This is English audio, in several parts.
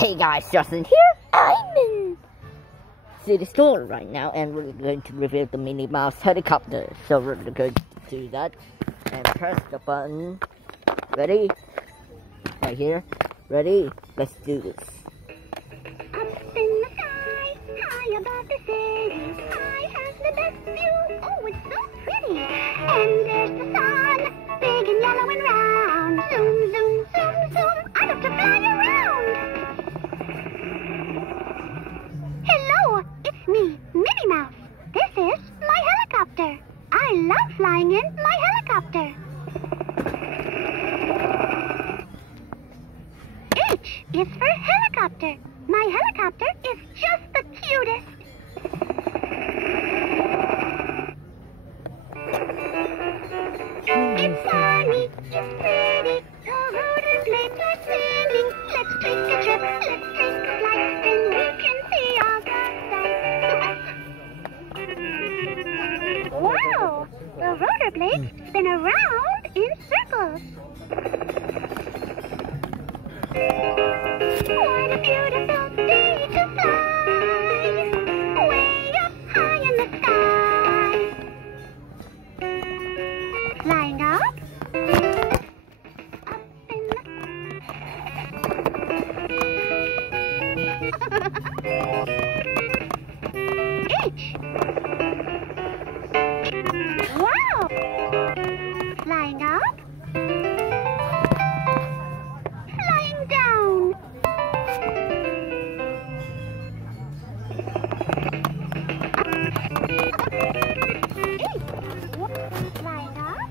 Hey guys, Justin here. I'm in City Store right now, and we're going to review the Minnie Mouse helicopter. So we're going to do that and press the button. Ready? Right here. Ready? Let's do this. Up in the sky, high above the city, sky has the best view. Oh, it's so pretty. And there's the sun, big and yellow and round. Zoom, zoom, zoom, zoom. I love to fly around. Hello, it's me, Minnie Mouse. This is my helicopter. I love flying in my helicopter. H is for helicopter. My helicopter is just the cutest. It's sunny, it's pretty, the rotor blades are spinning. Let's take a trip, let's take a flight, and we can see all the sights. Wow, the rotor blades spin around in circles. What a beautiful day to fly, way up high in the sky. Flying up, up in the... H. Wow! Flying up. Flying down. Flying up.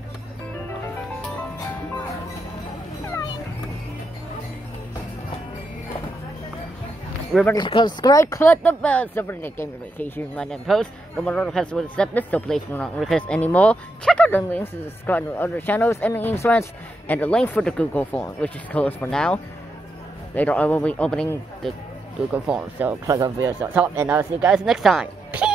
Remember to subscribe, click the bell, so for the next game notification, my name post. No more requests will accept this, so please do not request anymore. Check out the links to subscribe to other channels and the friends, and the link for the Google form, which is closed for now. Later I will be opening the Google form, so click on videos on top, and I'll see you guys next time. Peace!